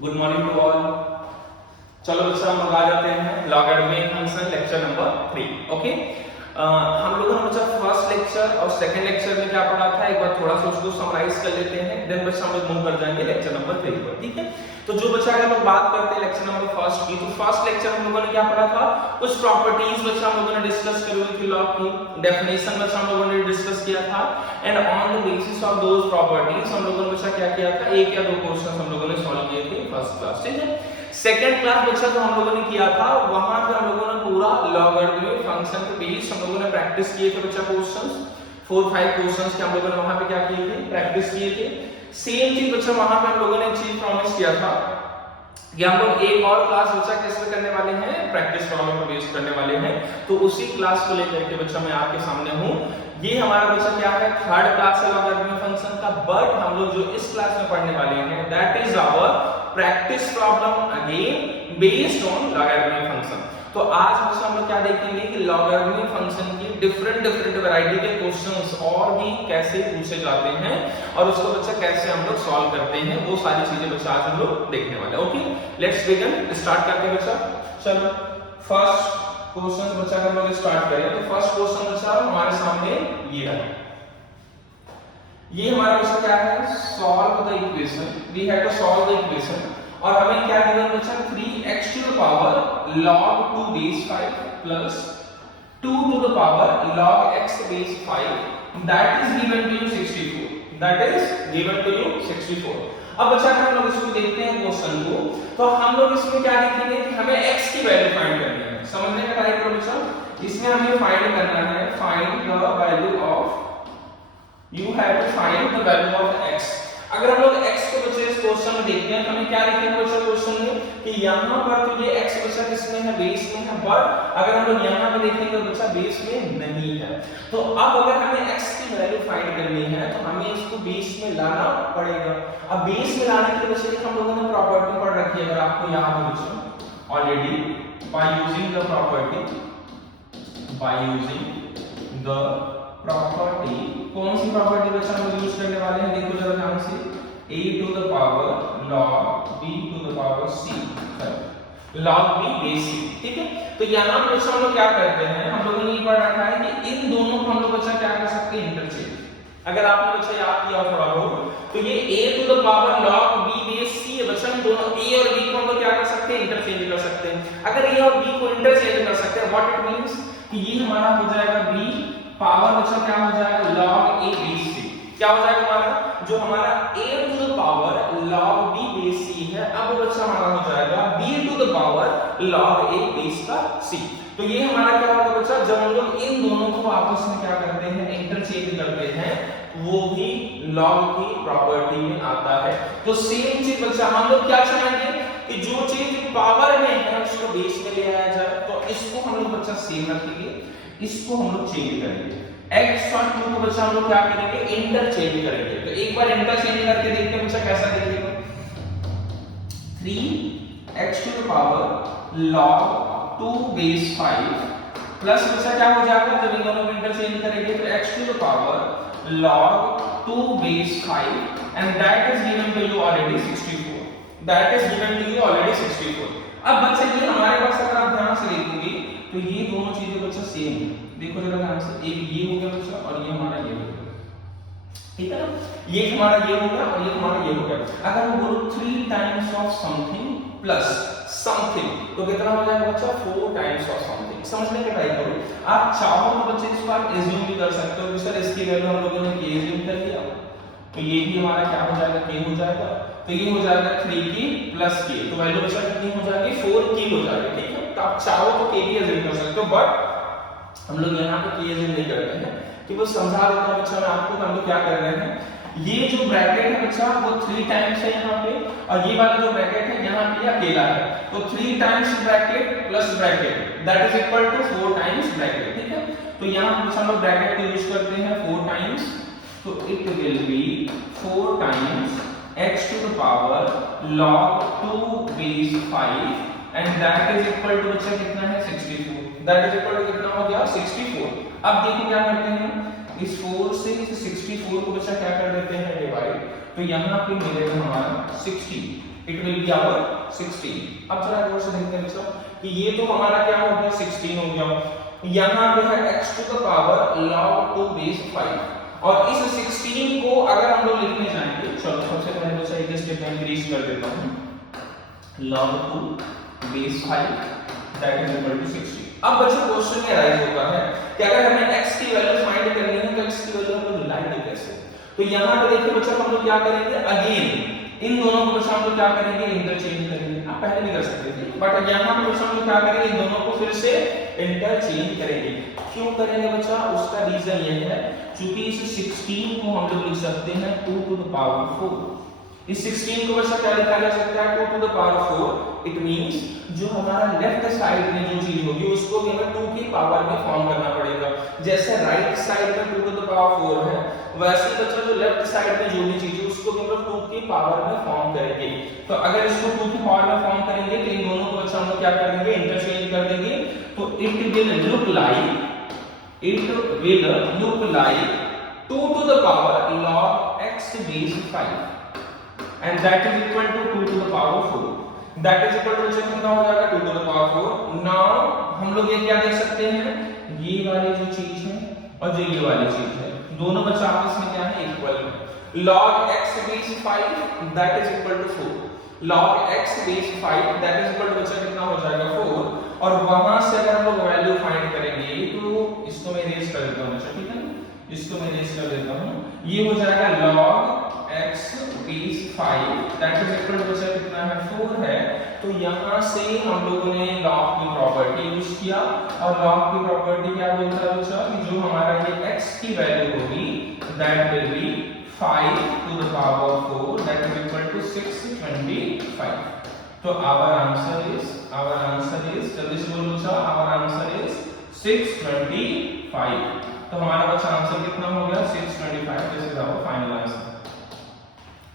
Good morning to all. चलो बच्चा हम लोग आ जाते हैं logarithmic function lecture number 3। Okay, हम लोगों ने बच्चा फर्स्ट लेक्चर और सेकंड लेक्चर में क्या पढ़ा था, एक बार थोड़ा सा उसको समराइज कर लेते हैं, देन बच्चा हम लोग मूव कर जाएंगे लेक्चर नंबर 3 पर। ठीक है, तो जो बच्चा अगर हम लोग बात करते हैं लेक्चर नंबर फर्स्ट की, तो फर्स्ट लेक्चर हम लोगों ने क्या पढ़ा था, कुछ प्रॉपर्टीज बच्चा हम लोगों ने डिस्कस करी हुई थी, लॉ की डेफिनेशन बच्चा हम लोगों ने डिस्कस किया था, and on the basis of those properties हम लोगों ने बच्चा क्या किया था, एक या दो क्वेश्चन हम लोगों ने सॉल्व किए थे फर्स्ट क्लास। ठीक है, सेकंड क्लास बच्चा जो हम लोगों ने किया था, वहां पे हम लोगों ने पूरा लॉगरिथमिक फंक्शन के बेस हम लोगों ने प्रैक्टिस किए थे बच्चा, क्वेश्चंस 4-5 क्वेश्चंस के हम लोगों ने वहां पे क्या किए थे, प्रैक्टिस किए थे। सेम चीज बच्चा वहां पे हम लोगों ने एक चीज प्रॉमिस किया था कि हम लोग एक और क्लास बच्चा किस पे करने वाले हैं, प्रैक्टिस प्रॉब्लम पे बेस करने वाले हैं। तो उसी क्लास को लेकर के बच्चा मैं आपके सामने हूं। ये हमारा बच्चा क्या है, थर्ड क्लास है लॉगरिथमिक फंक्शन का, बट हम लोग जो इस क्लास में पढ़ने वाले हैं that is our practice problem again based on logarithmic function. तो आज बच्चा हम लोग क्या देखेंगे कि लॉगरिथमिक फंक्शन की डिफरेंट वैरायटी के क्वेश्चंस और भी कैसे पूछे जाते हैं और उसको बच्चा कैसे हम लोग सॉल्व करते हैं, वो सारी चीजें बच्चा आज हम लोग देखने वाले हैं। ओके, लेट्स बिगिन, स्टार्ट करते हैं बच्चा। चलो फर्स्ट क्वेश्चन बच्चा हम लोग स्टार्ट करें, तो फर्स्ट क्वेश्चन बच्चा हमारे सामने ये है। ये हमारा बच्चा क्या है, solve the equation, we have to solve the equation, और हमें क्या गिवन बच्चा 3x to the power log 2 base 5 plus 2 to the power log x base 5 that is given to you 64, that is given to you 64। अब बच्चा हम लोग इसको देखते हैं क्वेश्चन को, तो हम लोग इसमें क्या देखेंगे कि हमें x की वैल्यू फाइंड करनी है। समझने का ट्राई करो बच्चा, इसमें हमें फाइंड करना है, find the value of, you have to find the value of x। अगर हम लोग x को बच्चे इस क्वेश्चन में देखते हैं तो हमें क्या लिखेंगे बच्चा क्वेश्चन में कि यहां पर तो ये x बच्चा किसमें है, बेस में है, बट अगर हम लोग यहां पे देखेंगे तो बच्चा बेस में नहीं है। तो अब अगर हमें x की वैल्यू फाइंड करनी है तो हमें इसको बेस में लाना पड़ेगा। अब बेस में लाने के लिए बच्चे हम लोगों ने प्रॉपर्टी पढ़ रखी है, अगर आपको याद हो बच्चा already, by using the property, by using the property, कौन सी प्रॉपर्टी बच्चा हम यूज करने वाले हैं, देखो जरा ध्यान से, a to the power log b to the power c, log b base c। ठीक है, तो यहां पर बच्चा हम लोग क्या करते हैं, हम लोगों ने ये पढ़ रखा है कि इन दोनों को हम लोग बच्चा क्या कर सकते हैं, इंटरचेंज। अगर आपने बच्चा याद किया थोड़ा बहुत तो ये a to the power log b base c है बच्चा, दोनों a और b को हम लोग क्या कर सकते हैं, इंटरचेंज कर सकते हैं। अगर a और b को इंटरचेंज कर सकते हैं, व्हाट इट मींस कि ये हमारा हो जाएगा b पावर बच्चा क्या हो जाएगा log a बेस c, क्या हो जाएगा हमारा, जो हमारा a to the power log b base c है, अब बच्चा हमारा हो जाएगा b to the power log a base का c। तो ये हमारा क्या होगा बच्चा, जब हम लोग इन दोनों को आपस में क्या करते हैं, इंटरचेंज करते हैं, वो भी log की प्रॉपर्टी में आता है। तो सेम चीज बच्चा हम लोग क्या चाहेंगे कि जो चीज पावर में है उसको बेस में ले आया जाए, तो इसको हम लोग बच्चा सेम रखेंगे, इसको हम लोग चेंज करेंगे, x और 2 को बच्चा हम लोग क्या करेंगे, इंटरचेंज करेंगे। तो एक बार इंटरचेंज करके देखते हैं बच्चा कैसा दिखेगा, 3x to the power log 2 base 5 plus बच्चा क्या हो जाएगा, जब इन दोनों को इंटरचेंज करेंगे तो x to the power log 2 base 5 and that is given to you already 64, that is given to you already 64। अब बच्चा ये हमारे पास अगर आप ध्यान से देखोगे तो ये दोनों चीजें बच्चा सेम है, देखो जरा ध्यान से, एक ये हो गया बच्चा और ये हमारा ये हो गया, ठीक है ना, ये हमारा ये हो गया और ये हमारा ये हो गया। अगर हम बोलो 3 times of something plus something तो कितना हो जाएगा बच्चा, 4 टाइम्स ऑफ समथिंग। समझने का ट्राई करो, आप चाहो तो बच्चे इसको आप एज्यूम भी कर सकते हो कि सर इसकी वैल्यू हम लोगों ने k एज्यूम कर लिया, तो ये भी हमारा क्या हो जाएगा, k हो जाएगा, तो ये हो जाएगा 3k प्लस k, तो वैल्यू बच्चा कितनी हो जाएगी, 4k हो जाएगी। ठीक है, तो आप चाहो तो k भी एज्यूम कर सकते हो, बट हम लोग यहाँ पे k एज्यूम नहीं करते हैं, कि वो समझा देता हूं बच्चा मैं आपको, हम लोग क्या कर रहे हैं, ये जो ब्रैकेट है बच्चा वो 3 टाइम्स है यहाँ पे, और ये वाला जो ब्रैकेट है यहाँ पे अकेला है, तो 3 times bracket plus bracket that is equal to 4 times bracket. ठीक है, तो यहाँ पे हम लोग ब्रैकेट को यूज करते हैं 4 टाइम्स, तो it will be 4 times x to the power log 2 base 5 and that is equal to बच्चा कितना है, 64, दैट इज इक्वल टू कितना हो गया, 64। अब देखो क्या करते हैं, इस 4 से इस 64 को बच्चा क्या कर देते हैं, डिवाइड, तो यहां पे मिलेगा हमारा 60, इट विल बी आवर 16। अब जरा गौर से देखते हैं बच्चों कि ये तो हमारा क्या हो गया 16 हो गया, यहाँ पे है x to the power log 2 base 5 और इस 16 को अगर हम लोग लिखने जाएंगे, चलो सबसे पहले बच्चा एक स्टेप में इंक्रीज कर देता हूँ, log 2 base 5 that is equal to 60। अब बच्चों क्वेश्चन में राइज होता है कि अगर हमें x की वैल्यू फाइंड करनी है तो x की वैल्यू हम लोग लाएंगे कैसे? तो यहाँ पे देखिए बच्चों हम लोग क्या करेंगे, अगेन इन दोनों को बच्चों हम लोग क्या करेंगे, इंटरचेंज करेंगे। आप पहले भी कर सकते थे बट यहाँ पे बच्चों हम लोग क्या करेंगे, इन दोनों को फिर से इंटरचेंज करेंगे। क्यों करेंगे बच्चा? उसका रीजन ये है क्योंकि इस 16 को हम लोग लिख सकते हैं 2 टू द पावर 4। इस 16 को बच्चा क्या लिखा जा सकता है 2 to the power 4। It means जो हमारा लेफ्ट साइड में जो चीज होगी उसको भी हमें 2 की पावर में फॉर्म करना पड़ेगा। जैसे राइट साइड में 2 टू द पावर 4 है, वैसे बच्चा जो लेफ्ट साइड में जो भी चीज है उसको भी हम लोग 2 की पावर में फॉर्म करेंगे। तो अगर इसको 2 की पावर में फॉर्म करेंगे तो इन दोनों को बच्चा हम लोग क्या करेंगे, इंटरचेंज कर देंगे। तो it will look like 2 to the power log x base 5 and that is equal to 2 to the power 4। that is equal to बच्चा कितना हो जाएगा 2 to the power 4। now हम लोग ये क्या देख सकते हैं, ये वाली जो चीज है और जो ये वाली चीज है दोनों बच्चा आपस में क्या है, इक्वल है। log x base 5 that is equal to 4। log x base 5 that is equal to बच्चा कितना हो जाएगा 4। और वहां से अगर हम लोग वैल्यू फाइंड करेंगे तो इसको मैं इरेज कर देता हूं बच्चा, ठीक है, इसको मैं इरेज कर देता हूं। ये हो जाएगा log x base 5 that is equal to बच्चा कितना है 4 है। तो यहां से हम लोगों ने log की प्रॉपर्टी यूज किया और log की प्रॉपर्टी क्या बोलता है बच्चा कि जो हमारा ये x की वैल्यू होगी that will be 5 to the power 4 that is equal to 625। तो our answer is जल्दी से बोलो बच्चा, our answer is 625। तो हमारा बच्चा आंसर कितना हो गया 625। This is our final answer,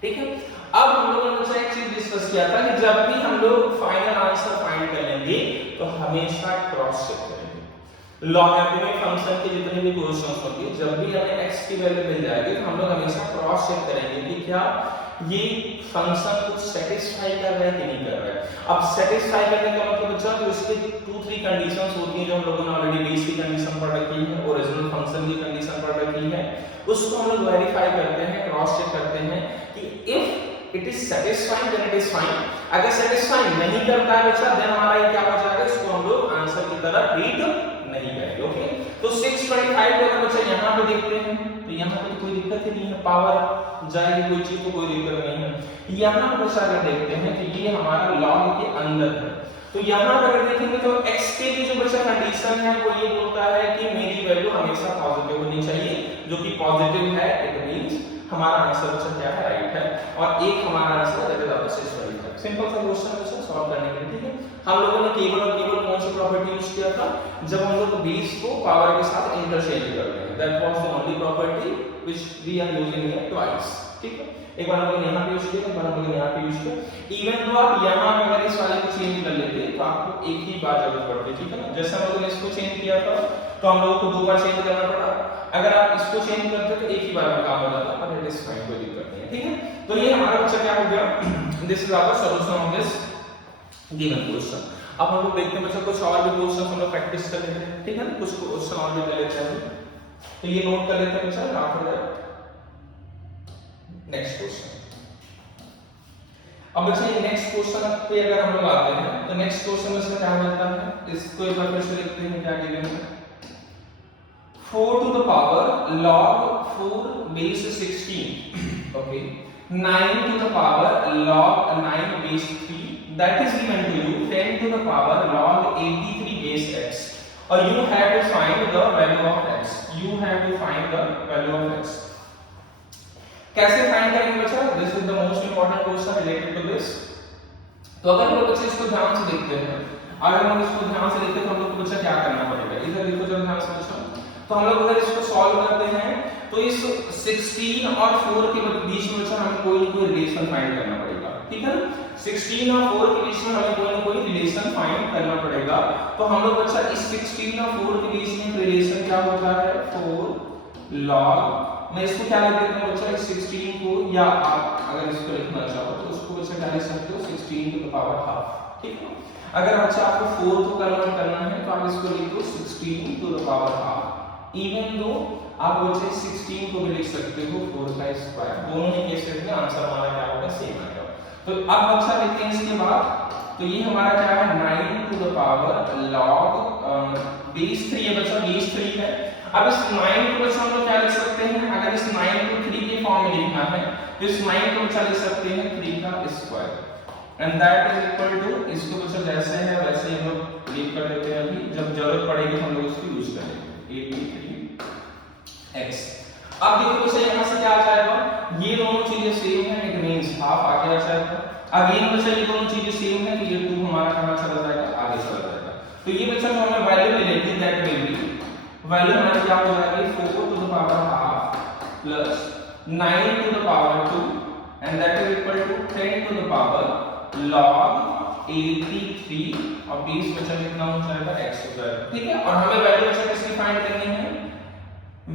ठीक है। अब हम लोगों ने बच्चा एक चीज डिस्कस किया था कि जब भी हम लोग फाइनल आंसर फाइंड करेंगे तो हमेशा क्रॉस चेक करेंगे। लॉगरिथमिक फंक्शन के जितने भी क्वेश्चंस होंगे जब भी हमें x की वैल्यू मिल जाएगी तो हम लोग हमेशा क्रॉस चेक करेंगे कि क्या ये फंक्शन कुछ सेटिस्फाई कर रहा है कि नहीं कर रहा है। अब सेटिस्फाई करने का मतलब बच्चा कि उसके 2-3 कंडीशंस होती हैं जो हम लोगों ने ऑलरेडी बेस की कंडीशन पढ़ रखी है, ओरिजिनल फंक्शन की कंडीशन पढ़ रखी है, उसको हम लोग वेरीफाई करते हैं, क्रॉस चेक करते हैं कि if it is satisfying then it is fine. अगर सेटिस्फाई नहीं करता है बच्चा देन हमारा ये क्या हो जाएगा, इसको हम लोग आंसर की तरह रीड नहीं करेंगे। ओके, तो 625 को अगर बच्चा यहां पे देखते हैं तो यहां पे कोई दिक्कत ही नहीं है, पावर जाएगी कोई चीज तो कोई दिक्कत नहीं है। यहां पे बच्चा अगर देखते हैं तो ये हमारा लॉग के अंदर है, तो यहां पर अगर देखेंगे तो x के लिए जो बच्चा कंडीशन है वो ये बोलता है कि मेरी वैल्यू हमेशा पॉजिटिव होनी चाहिए, जो कि पॉजिटिव है। इट मींस हमारा आंसर बच्चा क्या है, राइट है। और एक हमारा answer that is our 625। Simple सा क्वेश्चन बच्चा सॉल्व करने के लिए, ठीक है। हम लोगों ने केवल और केवल कौन सी प्रॉपर्टी यूज किया था, जब हम लोग बेस को पावर के साथ इंटरचेंज करते हैं, that was the only property which we are using here twice, ठीक है। एक बार हम लोग यहां पे यूज किया, एक बार हम लोग यहां पे यूज किया। इवन दो आप यहां पे अगर इस वाले को चेंज कर लेते तो आपको एक ही बार जरूरत पड़ती, ठीक है ना। जैसे हम लोगों ने इसको चेंज किया था तो हम लोगों को 2 बार चेंज करना पड़ा, अगर आप इसको चेंज करते तो एक ही बार में काम हो जाता, पर इट इज फाइन, कोई दिक्कत नहीं है, ठीक है। तो ये हमारा बच्चा क्या हो गया, this is our solution of this given question. अब हम लोग देखते हैं बच्चा कुछ और भी क्वेश्चन हम लोग प्रैक्टिस कर लेते हैं, ठीक है ना, कुछ क्वेश्चन और भी कर लेते हैं। तो ये नोट कर लेते हैं बच्चा, आफ्टर दैट नेक्स्ट क्वेश्चन। अब बच्चा ये नेक्स्ट क्वेश्चन पे अगर हम लोग आते हैं तो नेक्स्ट क्वेश्चन में इसका क्या होता है, इसको एक बार फिर से देखते हैं क्या गिवन है। 4 to the power log 4 base 16, okay, 9 to the power log 9 base 3, that is given to you 10 to the power log 83 base x, or you have to find the value of x, you have to find the value of x। कैसे find करेंगे बच्चा, this is the most important question related to this. तो अगर हम लोग बच्चे इसको ध्यान से देखते हैं, अगर हम इसको ध्यान से देखते हैं तो हम लोग को बच्चा क्या करना पड़ेगा, इधर देखो जरा ध्यान से बच्चा। तो हम लोग अगर इसको सॉल्व करते हैं तो इस 16 और 4 के बीच में बच्चा हमें कोई ना कोई रिलेशन फाइंड करना पड़ेगा, ठीक है ना। 16 और 4 के बीच में हमें कोई ना कोई रिलेशन फाइंड करना पड़ेगा। तो हम लोग बच्चा इस 16 और 4 के बीच में रिलेशन क्या होता है, 4 log, मैं इसको क्या लिख देता हूं बच्चा, इस 16 को, या आप अगर इसको लिखना चाहो तो उसको बच्चा क्या लिख सकते हो 16 टू द पावर हाफ, ठीक है। अगर बच्चा आपको 4 को कन्वर्ट करना है तो आप इसको लिख दो 16 to the power half, even though आप बच्चे 16 को भी लिख सकते हो 4 का स्क्वायर, दोनों ही केसेस में आंसर हमारा क्या होगा, सेम आएगा। तो अब बच्चा लिखते हैं इसके बाद, तो ये हमारा क्या है 9 to the power log base 3 है बच्चा, बेस 3 है। अब इस 9 को बच्चा हम लोग क्या लिख सकते हैं, अगर इस 9 को 3 के फॉर्म में लिखना है तो इस 9 को बच्चा लिख सकते हैं 3 का square, and that is equal to, इसको बच्चा जैसे है वैसे ही हम लोग लीव कर देते हैं, अभी जब जरूरत पड़ेगी हम लोग उसको यूज करेंगे 83x। अब देखो बच्चा यहां से क्या आ जाएगा, ये दोनों चीजें सेम है, इट मींस हाफ आगे आ जाएगा। अब ये बच्चा ये दोनों चीजें सेम है तो ये 2 हमारा कहां चला जाएगा, आगे चला जाएगा। तो ये बच्चा जो हमें वैल्यू मिलेगी दैट विल बी, वैल्यू हमारी क्या हो जाएगी 4 to the power half plus 9 to the power 2 and that is equal to 10 to the power log 83 और 20 बचा कितना हो जाएगा x हो जाएगा, ठीक है। और हमें वैल्यू बचा किसकी फाइंड करनी है,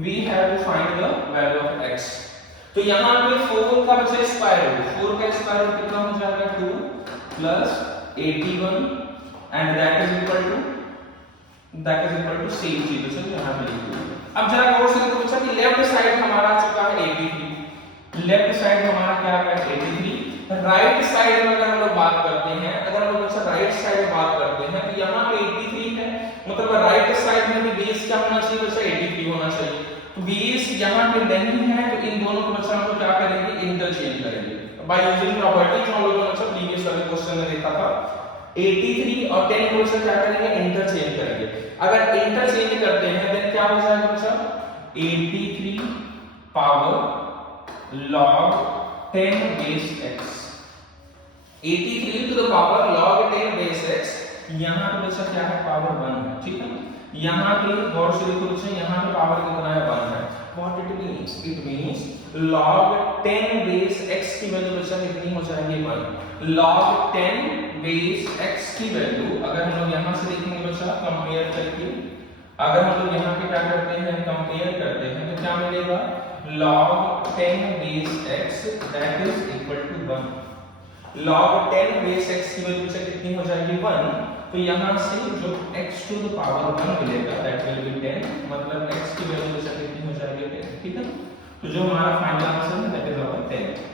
we have to find the value of x। तो यहां पे 4 का बचा स्क्वायर रूट, 4 का स्क्वायर रूट कितना हो जाएगा 2 plus 81 and that is equal to same चीज है यहां पे लिख दो। अब जरा गौर से देखो बच्चा कि लेफ्ट साइड हमारा आ चुका है 83, लेफ्ट साइड हमारा क्या है 83, राइट साइड में अगर हम लोग बात करते हैं, अगर हम लोग बच्चा राइट साइड में बात करते हैं तो यहां पे 83 है, मतलब राइट साइड में भी बेस क्या होना चाहिए बच्चा 83 होना चाहिए। तो बेस यहां पे नहीं है तो इन दोनों को बच्चा हम लोग क्या करेंगे, इंटरचेंज करेंगे बाय यूजिंग प्रॉपर्टी जो हम लोगों ने बच्चा प्रीवियस वाले क्वेश्चन में देखा था। 83 और 10 को बच्चा क्या करेंगे, इंटरचेंज करेंगे। अगर इंटरचेंज करते हैं देन क्या हो जाएगा बच्चा 83 power log 10 base x, 83 to the power log 10 base x, यहां पे बच्चा क्या है पावर 1 है, ठीक है। यहां पे गौर से देखो बच्चा यहां पे पावर कितना है 1 है। What it means, it means log 10 base x की वैल्यू बच्चा कितनी हो जाएगी 1। log 10 बेस x की वैल्यू अगर हम लोग यहां से देखेंगे बच्चा कंपेयर करके, अगर हम लोग यहां पे क्या करते हैं कंपेयर करते हैं तो क्या मिलेगा log 10 base x that is equal to 1। log 10 base x की वैल्यू बच्चा कितनी हो जाएगी 1, तो यहां से जो x टू द पावर 1 मिलेगा दैट विल बी 10, मतलब x की वैल्यू बच्चा कितनी हो जाएगी 10, ठीक है। तो जो हमारा फाइनल आंसर है दैट इज आवर 10।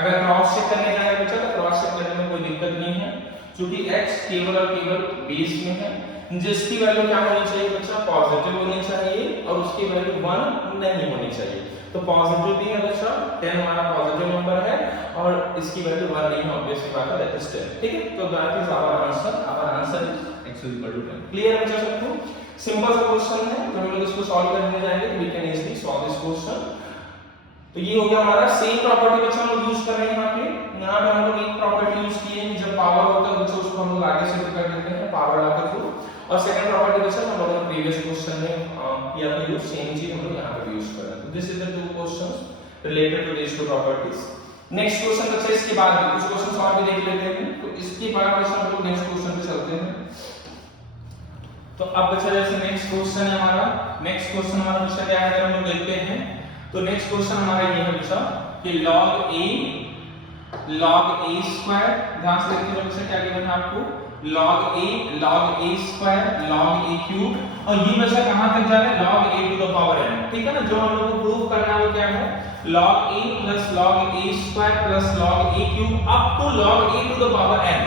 अगर क्रॉस चेक करने जाएंगे बच्चा तो क्रॉस चेक करने में कोई दिक्कत नहीं है, क्योंकि x केवल और केवल बेस में है, जिसकी वैल्यू क्या होनी चाहिए बच्चा पॉजिटिव होनी चाहिए और उसकी वैल्यू 1 नहीं होनी चाहिए। तो पॉजिटिव भी है बच्चा, 10 हमारा पॉजिटिव नंबर है और इसकी वैल्यू 1 नहीं है, ऑब्वियसली बात है दैट इज 10, ठीक है। तो that is our answer is x = 10। Clear है बच्चा सबको? सिंपल सा क्वेश्चन है, जब हम लोग इसको सॉल्व करने जाएंगे तो we can easily solve this question. तो ये हो गया हमारा सेम प्रॉपर्टी बच्चा हम लोग यूज कर रहे हैं यहाँ पे हम लोग एक प्रॉपर्टी यूज की है, जब पावर होता है बच्चा उसको हम लोग आगे शिफ्ट कर देते हैं पावर लॉ के थ्रू, और सेकंड प्रॉपर्टी बच्चा हम लोगों ने प्रीवियस क्वेश्चन में किया था यूज, सेम चीज हम लोग यहाँ पे यूज कर रहे हैं। तो this is the two questions related to this two properties. Next question बच्चा इसके बाद भी कुछ क्वेश्चंस और भी देख लेते हैं, तो इसके बाद बच्चा हम लोग नेक्स्ट क्वेश्चन पे चलते हैं। तो अब बच्चा जैसे नेक्स्ट क्वेश्चन है हमारा, नेक्स्ट क्वेश्चन हमारा बच्चा क्या है अगर हम लोग देखते हैं तो नेक्स्ट क्वेश्चन हमारा ये है बच्चा कि log a स्क्वायर, ध्यान से देखिए बच्चा क्या गिवन है आपको log a square log a cube, और ये बच्चा कहां तक जा रहा है log a to the power n, ठीक है ना। जो हम लोग को प्रूव करना है वो क्या है log a plus log a square plus log a cube up to log a to the power n।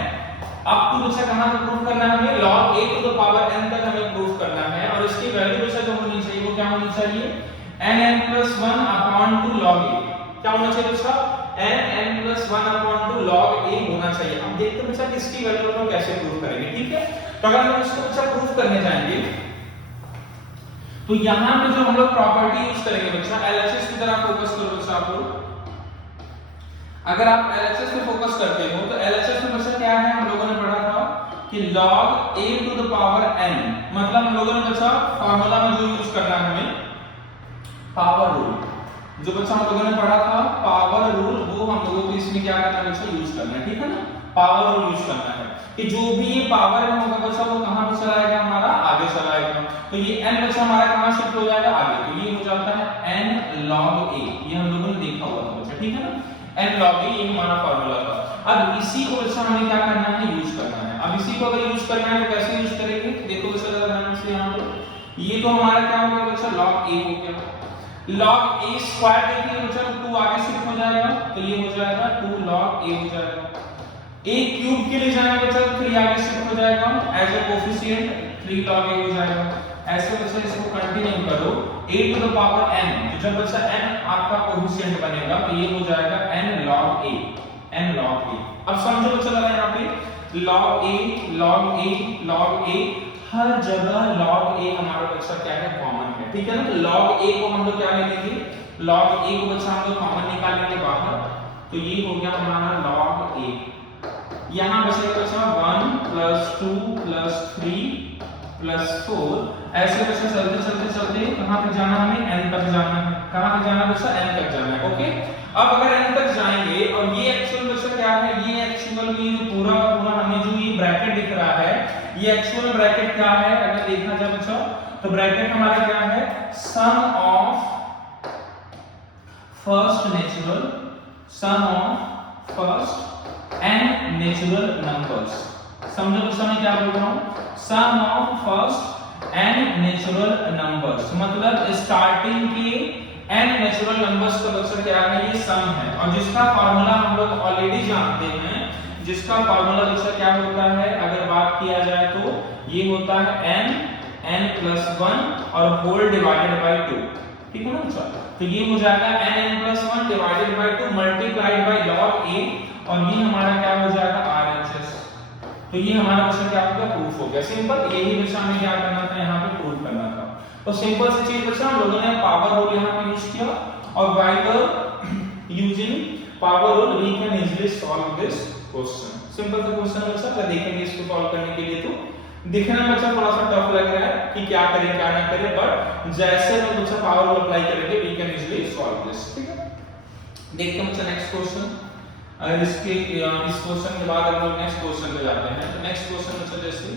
अब तो बच्चा कहां तक प्रूव करना है हमें log a to the power n तक हमें प्रूव करना है, और इसकी वैल्यू बच्चा जो होनी चाहिए वो क्या होनी चाहिए n plus 1 upon 2 log a, क्या होना चाहिए बच्चा n plus 1 upon 2 log a होना चाहिए। अब देखते हैं बच्चा इसकी वैल्यू हम कैसे प्रूव करेंगे, ठीक है। तो अगर हम इसको बच्चा प्रूव करने जाएंगे तो यहां पे जो हम लोग प्रॉपर्टी यूज करेंगे बच्चा LHS की तरफ फोकस करो बच्चा आप लोग। अगर आप LHS पे फोकस करते हो तो LHS में बच्चा क्या है हम लोगों ने पढ़ा था कि log a to the power n, मतलब हम लोगों ने बच्चा फार्मूला में जो यूज करना है हमें पावर रूल, जो बच्चा हम लोगों ने पढ़ा था पावर रूल, वो हम लोगों को इसमें क्या करना है बच्चा यूज करना है, ठीक है ना। पावर रूल यूज करना है कि जो भी ये पावर में होगा बच्चा वो कहां पे चला जाएगा हमारा आगे चला जाएगा। तो ये n बच्चा हमारा कहां शिफ्ट हो जाएगा आगे, तो ये हो जाता है n log a, ये हम लोगों ने देखा हुआ था बच्चा, ठीक है ना। n log a ये हमारा फार्मूला था। अब इसी को बच्चा हमें क्या करना है, यूज करना है। अब इसी को अगर यूज करना है तो कैसे यूज करेंगे, देखो बच्चा जरा ध्यान से यहाँ पे, ये तो हमारा क्या हो गया बच्चा, log a हो गया। log a स्क्वायर देखिए बच्चा, तो 2 आगे शिफ्ट हो जाएगा, तो ये हो जाएगा 2 log a हो जाएगा। a क्यूब के लिए जाएगा बच्चा, तो 3 आगे शिफ्ट हो जाएगा, as a coefficient 3 log a हो जाएगा। ऐसे बच्चा इसको कंटिन्यू करो, a to the power n, तो जब बच्चा n आपका कोफिशिएंट बनेगा तो ये हो जाएगा n log a, n log a। अब समझो बच्चा लगा यहाँ पे log a log a log a, हर जगह log a हमारा बच्चा क्या है, कॉमन है, ठीक है ना। तो log a को हम लोग क्या ले लेंगे, log a को बच्चा हम लोग कॉमन निकालेंगे बाहर, तो ये हो गया हमारा log a। यहाँ बचेगा बच्चा 1 + 2 + 3 + 4, ऐसे बच्चा चलते चलते चलते कहाँ तक जाना, हमें n तक जाना है। कहाँ तक जाना बच्चा, n तक जाना है, ओके। अब अगर n तक जाएंगे और ये एक्चुअल बच्चा क्या है, ये एक्चुअल में पूरा पूरा हमें जो ये ब्रैकेट दिख रहा है, ये एक्चुअल ब्रैकेट क्या है, अगर देखा जाए बच्चा तो ब्रैकेट हमारा क्या है, sum of first natural, sum of first n natural numbers. समझो बच्चा मैं क्या बोल रहा हूँ, sum of first n natural numbers, मतलब स्टार्टिंग के n नेचुरल नंबर्स का बच्चा क्या है, ये सम है। और जिसका फार्मूला हम लोग ऑलरेडी जानते हैं, जिसका फार्मूला बच्चा क्या होता है, अगर बात किया जाए तो ये होता है n + 1 और होल डिवाइडेड बाय 2, ठीक है ना बच्चा। तो ये हो जाएगा n + 1 divided by 2 multiplied by log a, और ये हमारा क्या हो जाएगा, RHS। तो ये हमारा बच्चा क्या हो गया, प्रूफ हो गया। सिंपल, यही बच्चा हमें क्या करना था, यहाँ पे प्रूफ करना था। तो सिंपल सी चीज बच्चा, हम लोगों ने पावर रूल यहाँ पे यूज किया, और by the using power rule we can easily solve this question. Simple सा क्वेश्चन बच्चा, अगर देखेंगे इसको सॉल्व करने के लिए तो दिखने में बच्चा थोड़ा सा टफ लग रहा है कि क्या करें क्या ना करें, बट जैसे हम बच्चा पावर रूल अप्लाई करेंगे we can easily solve this, ठीक है। देखते हैं बच्चा नेक्स्ट क्वेश्चन। अगर इस क्वेश्चन के बाद हम लोग नेक्स्ट क्वेश्चन पे जाते हैं, तो नेक्स्ट क्वेश्चन बच्चा जैसे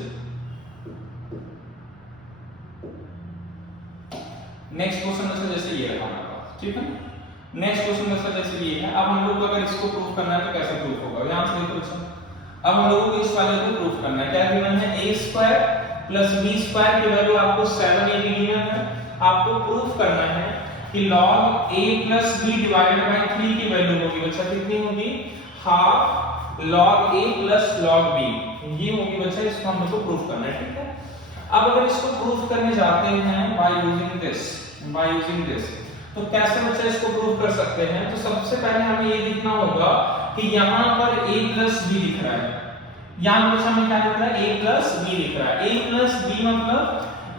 नेक्स्ट क्वेश्चन बच्चा जैसे ये रहा हमारे पास, ठीक है। नेक्स्ट क्वेश्चन बच्चा जैसे ये है। अब हम लोग को अगर इसको प्रूफ करना है तो कैसे प्रूफ होगा, यहां से देखो बच्चा, अब हम लोगों को इस वाले को प्रूफ करना है। क्या गिवन है, a² + b² की वैल्यू आपको 7ab गिवन है। आपको प्रूफ करना है कि log a + b divided by 3 की वैल्यू होगी बच्चा, कितनी होगी, half log a + log b, ये होगी बच्चा। इसको हम लोग को प्रूफ करना है, ठीक है। अब अगर इसको प्रूफ करने जाते हैं बाय यूजिंग दिस, तो कैसे बच्चा इसको प्रूफ कर सकते हैं। तो सबसे पहले हमें ये देखना होगा कि यहाँ पर a + b दिख रहा है, यहाँ बच्चा हमें क्या दिख रहा है, a + b दिख रहा है। a + b मतलब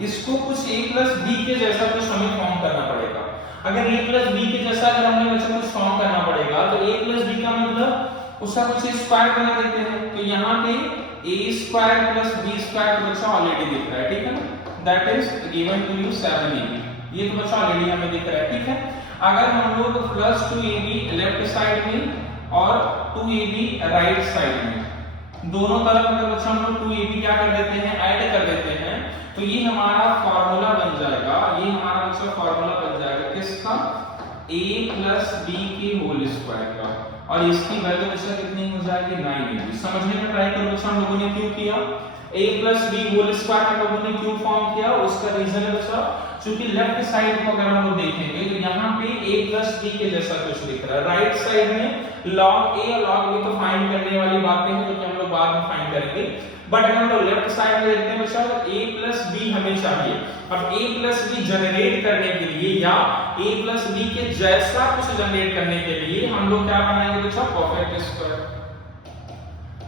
इसको कुछ a + b के जैसा कुछ हमें फॉर्म करना पड़ेगा। अगर a + b के जैसा अगर हमें बच्चा कुछ फॉर्म करना पड़ेगा, तो a + b का मतलब उसका कुछ स्क्वायर बना देते हैं। तो यहाँ पे a² + b² बच्चा ऑलरेडी दिख रहा है, ठीक है ना, that is given to you 7ab, ये तो बच्चा ऑलरेडी हमें दिख रहा है, ठीक है। अगर हम लोग +2ab लेफ्ट साइड में और 2ab राइट साइड में, दोनों तरफ अगर बच्चा हम लोग 2ab क्या कर देते हैं, ऐड कर देते हैं, तो ये हमारा फार्मूला बन जाएगा, ये हमारा बच्चा फार्मूला बन जाएगा किसका, a + b के होल स्क्वायर का, और इसकी वैल्यू बच्चा कितनी हो जाएगी, 9ab। समझने का ट्राई करो बच्चा, हम लोगों ने क्यों किया, a + b होल स्क्वायर हम लोगों ने क्यों फॉर्म किया, उसका रीजन है बच्चा, क्योंकि लेफ्ट साइड को अगर हम लोग देखेंगे तो यहाँ पे a + b के जैसा कुछ दिख रहा है। राइट साइड में log a और log b तो फाइंड करने वाली बातें हैं, जो कि हम लोग बाद में फाइंड करेंगे, बट अगर हम लोग लेफ्ट साइड में देखते हैं बच्चा, तो a + b हमें चाहिए। अब a + b जनरेट करने के लिए या a + b के जैसा कुछ जनरेट करने के लिए हम लोग क्या बनाएंगे बच्चा, परफेक्ट स्क्वायर।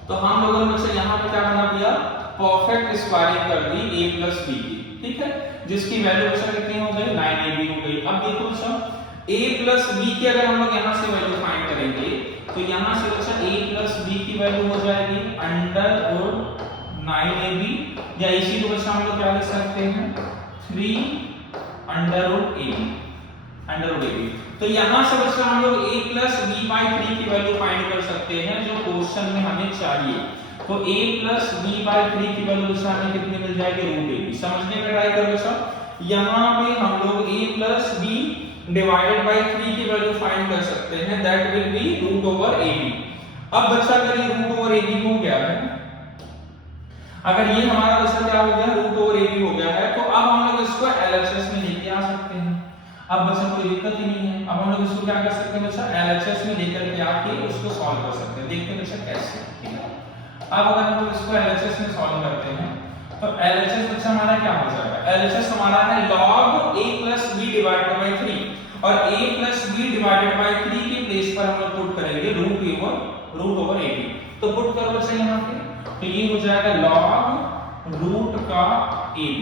तो हम लोगों ने बच्चा यहाँ पे क्या बना दिया, परफेक्ट स्क्वायरिंग कर दी a + b की, ठीक है, जिसकी वैल्यू बच्चा कितनी हो गई, 9ab हो गई। अब देखो बच्चा a + b की अगर हम लोग यहाँ से वैल्यू फाइंड करेंगे, तो यहाँ से बच्चा a + b की वैल्यू हो जाएगी √9ab, या इसी को बच्चा हम लोग क्या लिख सकते हैं, 3√ab। तो यहाँ से बच्चा हम लोग a + b/3 की वैल्यू फाइंड कर सकते हैं, जो क्वेश्चन में हमें चाहिए। तो a + b/3 की वैल्यू बच्चा हमें कितनी मिल जाएगी, √ab। समझने का ट्राई करो बच्चा, यहाँ पे हम लोग a + b डिवाइडेड बाय 3 की वैल्यू फाइंड कर सकते हैं, दैट विल बी √ab। अब बच्चा अगर ये रूट ओवर AB हो गया है, अगर ये हमारा बच्चा क्या हो गया, रूट ओवर AB हो गया है, तो अब हम लोग इसको LHS में लेके आ सकते हैं। अब बच्चा कोई दिक्कत ही नहीं है। अब हम लोग इसको क्या कर सकते हैं बच्चा, LHS में लेकर के आके उसको सॉल्व कर सकते हैं। देखते हैं बच्चा कैसे, ठीक है। अब अगर हम लोग इसको LHS में सॉल्व करते हैं तो LHS बच्चा हमारा क्या हो जाएगा, LHS हमारा है log a plus b divided by 3 और a plus b divided by 3 के प्लेस पर हम लोग पुट करेंगे रूट ओवर ab। तो पुट करो बच्चा यहाँ पे, तो ये हो जाएगा log रूट का ab,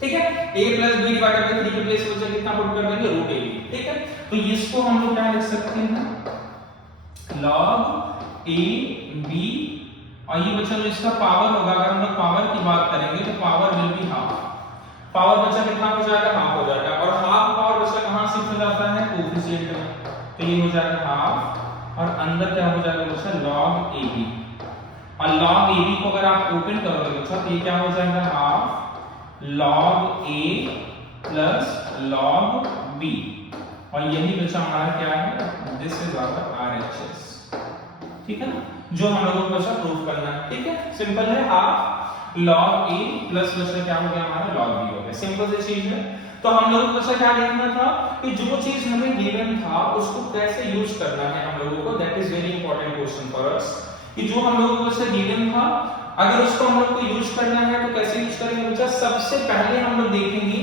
ठीक है। a plus b divided by 3 के प्लेस पर बच्चा कितना पुट कर देंगे, रूट ab, ठीक है। तो इसको हम लोग क्या लिख सकते हैं, log a b, और ये बच्चा जो इसका पावर होगा, अगर हम लोग पावर की बात करेंगे तो power will be half. Power बच्चा कितना हो जाएगा, हाफ हो जाएगा। और हाफ पावर बच्चा कहां शिफ्ट हो जाता है, कोएफिशिएंट में, तो ये हो जाएगा हाफ और अंदर क्या हो जाएगा बच्चा, log ab। और log ab को अगर आप ओपन करोगे बच्चा तो ये क्या हो जाएगा, half log a plus log b, और यही बच्चा हमारा क्या है, दिस इज आवर RHS, ठीक है ना, जो हम लोगों को बच्चा प्रूफ करना है, ठीक है। सिंपल है, हाफ log a प्लस बच्चा क्या हो गया हमारा, log b हो गया। सिंपल सी चीज है। तो हम लोगों को बच्चा क्या देखना था कि जो चीज हमें गिवन था उसको कैसे यूज करना है हम लोगों को, that is very important question for us, कि जो हम लोगों को बच्चा गिवन था अगर उसको हम लोग को यूज करना है तो कैसे यूज करेंगे बच्चा। सबसे पहले हम लोग देखेंगे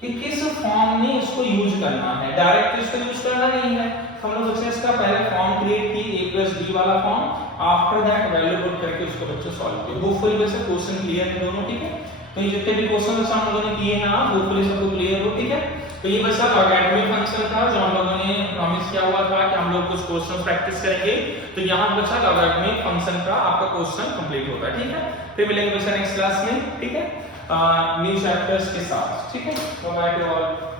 कि किस फॉर्म में इसको यूज करना है, डायरेक्ट इसको यूज करना नहीं है। हम लोग बच्चे इसका पहले फॉर्म क्रिएट की a plus b वाला form, after that value put करके उसको बच्चे सॉल्व किए। होपफुली वैसे क्वेश्चन क्लियर है दोनों, ठीक है। तो ये जितने भी क्वेश्चन बच्चा हम लोगों ने किए हैं आप होपफुली सबको क्लियर हो, ठीक है। तो ये बच्चा लॉगरिथमिक फंक्शन था जो हम लोगों ने प्रॉमिस किया हुआ था कि हम लोग कुछ क्वेश्चन प्रैक्टिस करेंगे। तो यहाँ बच्चा लॉगरिथमिक फंक्शन का आपका क्वेश्चन कंप्लीट होता है, ठीक है। फिर मिलेंगे बच्चा नेक्स्ट क्लास में, ठीक है, न्यू चैप्टर्स के साथ, ठीक है। Bye bye to all.